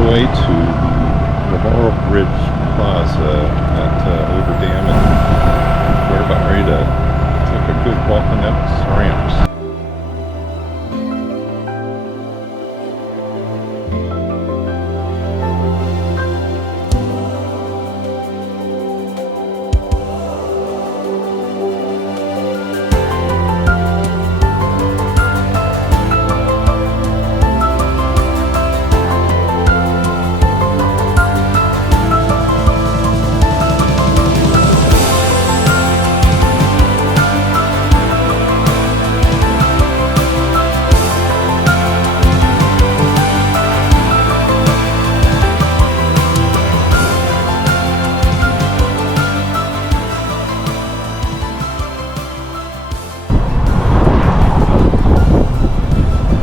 Way to the Memorial Bridge Plaza at Hoover Dam, and we're about ready to take a good walk on that ramps.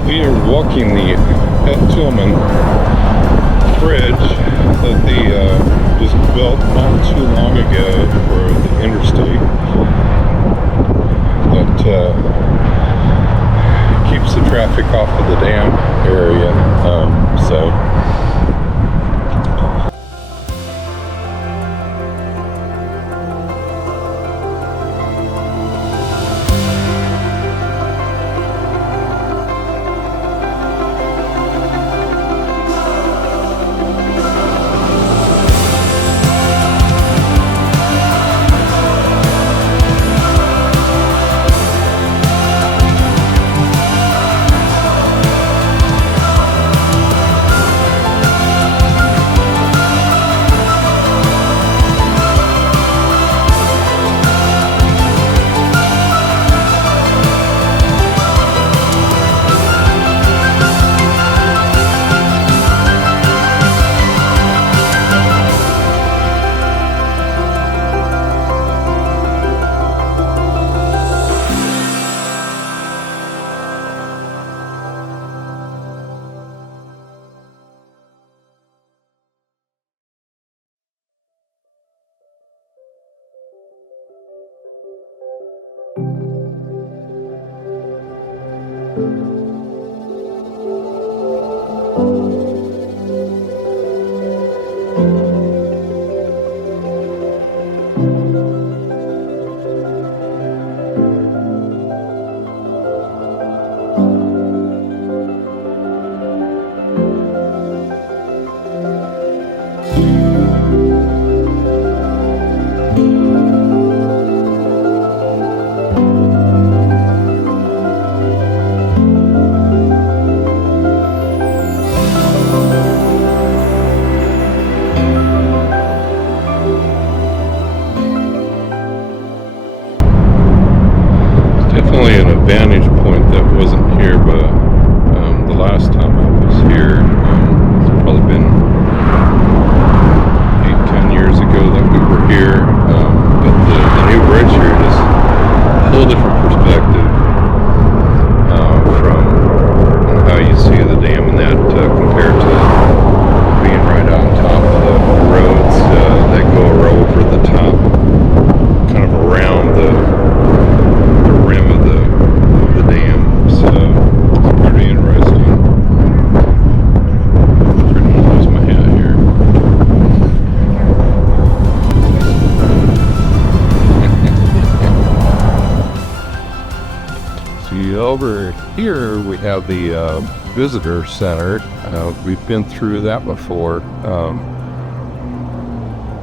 We are walking the Tillman Bridge that they just built not too long ago for the interstate that keeps the traffic off of the dam area. Definitely an advantage point that wasn't here, but the last time I was here, it's probably been 8-10 years ago that we were here. But the new bridge here is a whole different perspective from how you see the dam and that compared to being right on top of the roads that go over the top, kind of around the rim of the dam. So it's pretty interesting. I'm trying to lose my hat here. See, over here we have the visitor center. We've been through that before,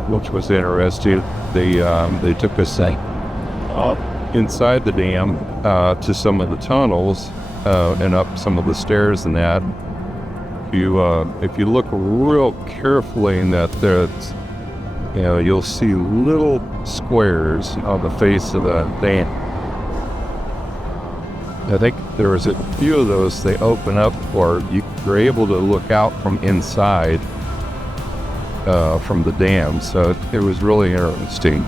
which was interesting. They took us up inside the dam to some of the tunnels and up some of the stairs and that. If you look real carefully in that, you'll see little squares on the face of the dam. I think there was a few of those they open up, or you're able to look out from inside from the dam. So it was really interesting.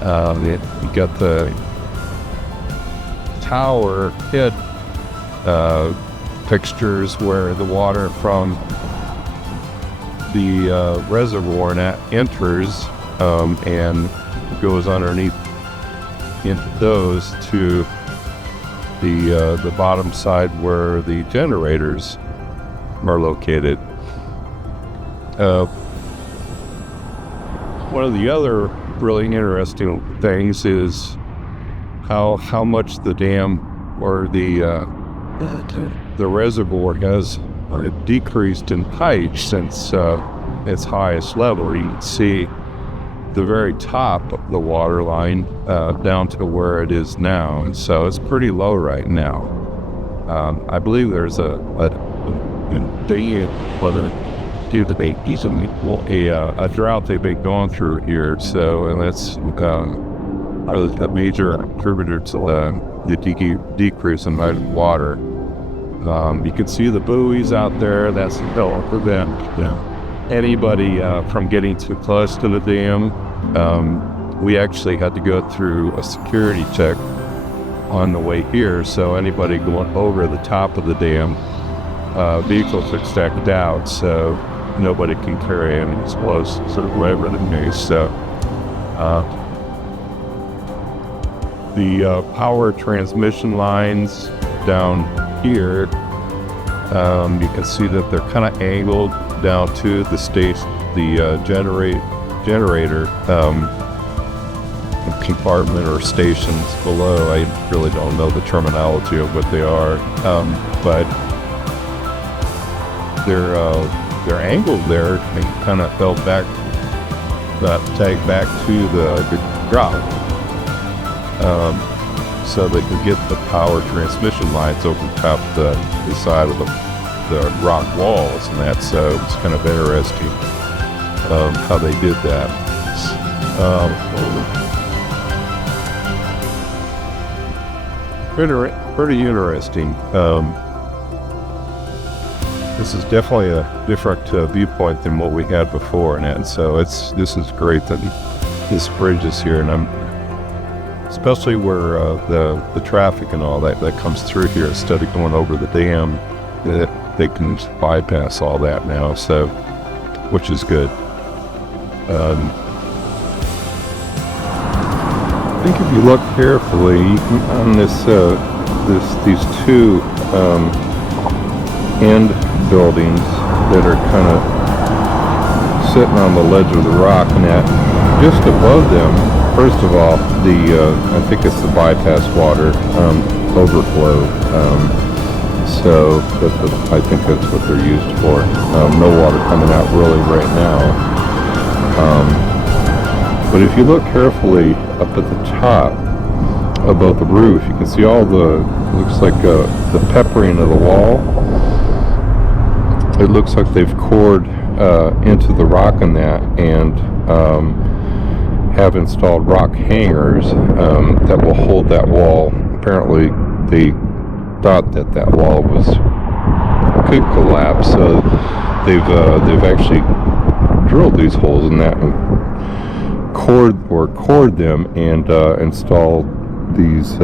You got the tower head fixtures where the water from the reservoir enters and goes underneath into those to the bottom side where the generators are located. One of the other really interesting things is how much the dam or the reservoir has decreased in height since its highest level. You can see the very top of the water line down to where it is now, and so it's pretty low right now. I believe there's a drought they've been going through here, so, and that's a major contributor to the decrease in height of water. You can see the buoys out there. That's to prevent anybody from getting too close to the dam. We actually had to go through a security check on the way here, so anybody going over the top of the dam, vehicles are stacked out, so nobody can carry any explosives or whatever the case. So the power transmission lines down here, you can see that they're kind of angled down to the generator compartment or stations below. I really don't know the terminology of what they are, but they're angled there and kind of fell back, tag back to the drop, so they can get the power transmission lines over top the side of the rock walls and that. So it's kind of interesting how they did that. Pretty interesting. This is definitely a different viewpoint than what we had before, and so this is great that this bridge is here, and especially where the traffic and all that comes through here, instead of going over the dam, they can bypass all that now, so which is good. I think if you look carefully, you can, on these two end buildings that are kind of sitting on the ledge of the rock, and that just above them, first of all, I think it's the bypass water overflow. So I think that's what they're used for. No water coming out really right now. But if you look carefully up at the top above the roof, you can see all looks like the peppering of the wall. It looks like they've cored into the rock in that, and have installed rock hangers that will hold that wall. Apparently they thought that wall could collapse, so they've actually drilled these holes in that and cored them and installed these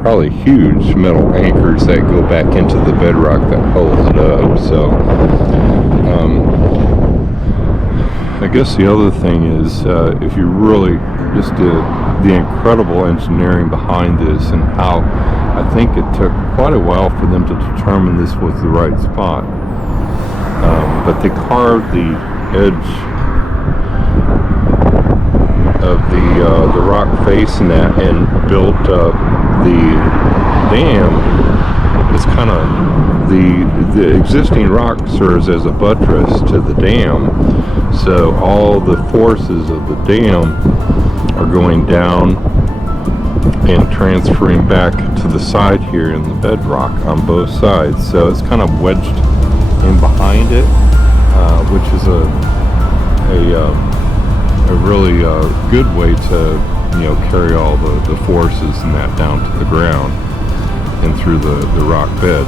probably huge metal anchors that go back into the bedrock that holds it up. So I guess the other thing is, if you really just the incredible engineering behind this, and how I think it took quite a while for them to determine this was the right spot. But they carved the edge of the rock face in that, and built the dam. It's kind of the existing rock serves as a buttress to the dam, so all the forces of the dam are going down and transferring back to the side here in the bedrock on both sides. So it's kind of wedged in behind it, which is a really good way to carry all the forces and that down to the ground and through the rock bed.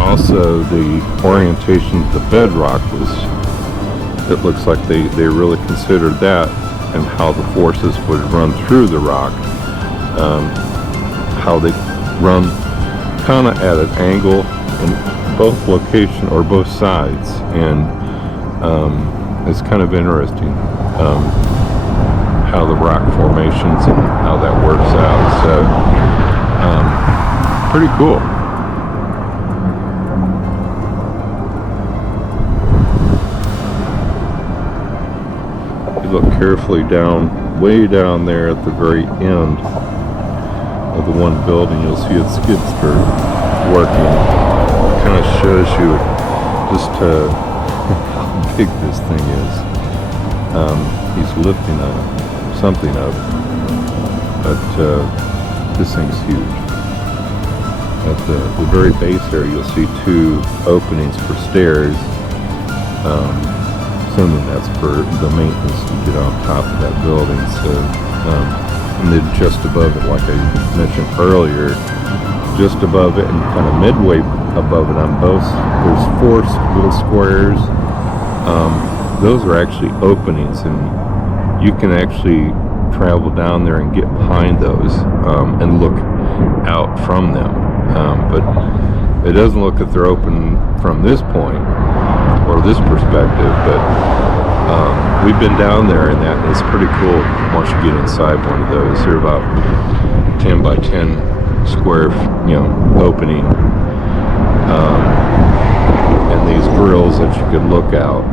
Also, the orientation of the bedrock was, it looks like they really considered that, and how the forces would run through the rock, how they run kind of at an angle in both location or both sides, and it's kind of interesting how the rock formations and how that works out. So pretty cool. Look carefully down, way down there at the very end of the one building, you'll see a skid steer working. It kind of shows you just how big this thing is. He's lifting something up, but this thing's huge. At the very base there, you'll see two openings for stairs. Assuming that's for the maintenance to get on top of that building. So, and then just above it, like I mentioned earlier, just above it and kind of midway above it on both, there's four little squares. Those are actually openings, and you can actually travel down there and get behind those and look out from them. But it doesn't look that they're open from this point or this perspective, but we've been down there in that, and it's pretty cool once you get inside one of those. They're about 10 by 10 square, opening, and these grills that you could look out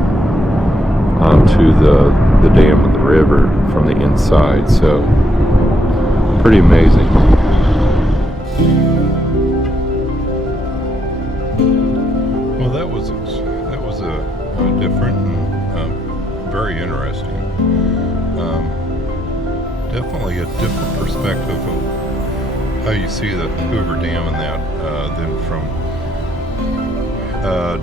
onto the dam and the river from the inside. So pretty amazing. Well, that was a different and very interesting. Definitely a different perspective of how you see the Hoover Dam and that than from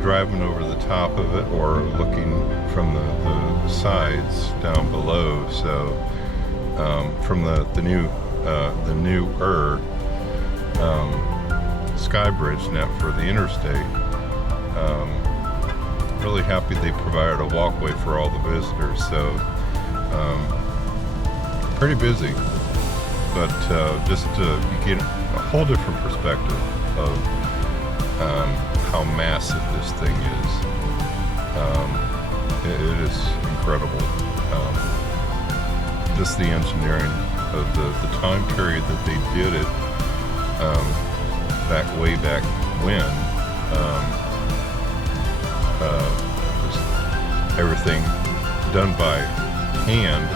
driving over the top of it or looking from the sides down below. So from the newer sky bridge net for the interstate. Really happy they provided a walkway for all the visitors. So pretty busy, but just you get a whole different perspective of how massive this thing is. It is incredible. Just the engineering of the time period that they did it, way back when. Just everything done by hand,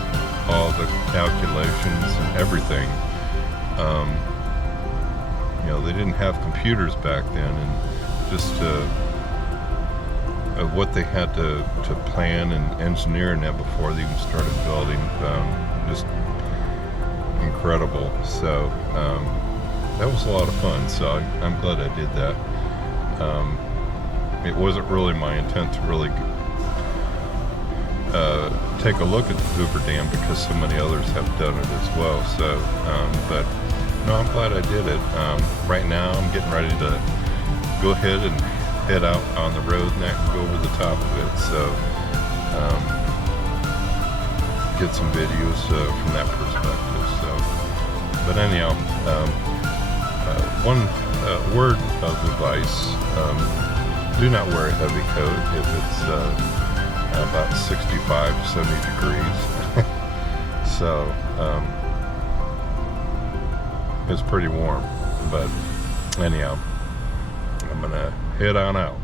all the calculations and everything. They didn't have computers back then, and just what they had to plan and engineer and that before they even started building, just incredible. So that was a lot of fun, so I'm glad I did that. It wasn't really my intent to really take a look at the Hoover Dam because so many others have done it as well. So, but no, I'm glad I did it. Right now, I'm getting ready to go ahead and head out on the road and go over the top of it. So, get some videos from that perspective. So, but anyhow, one word of advice: do not wear a heavy coat if it's about 65, 70 degrees. So it's pretty warm, but anyhow, I'm gonna head on out.